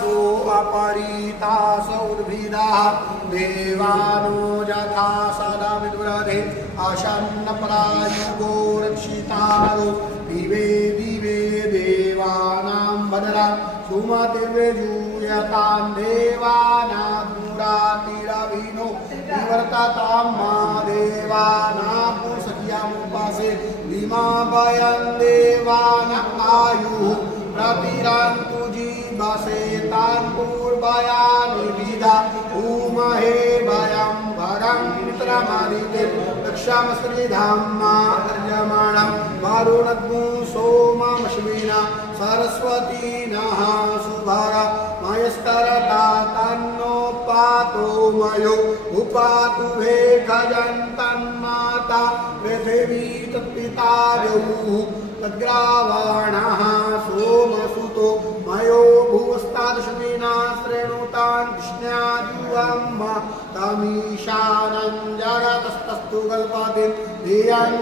सो अपरीतासो उद्भिदाः देवानो यथा सदा विदुरधे आशन्नपरायुगो रक्षितारो दिवे दिवे देवानां वदरा सुमतिर्विजूयतां देवानां निवर्ततां मा देवानां पुंसख्यामुपासे लिमाभयं देवानाम् आयुः प्रतिरन्तु जीवसे तान् पूर्वयानि विदा उमहे भयं भरं मित्रमादिते रक्षामश्रीधाम्मा अर्यमाणं वरुणग्नु सोममश्विना सरस्वती नः सुभरा मयस्तरता तन्नो पातो मयो उपातु भे गजन्तन्माता पृथिवी तत्पिता द्यौः तद्ग्रावाणः सोमसुतो मयो भुवस्तादृशमिना श्रेणुतान् कृष्ण्याद्युवम्मा तमीशानं जगतस्तस्तु कल्पते धियं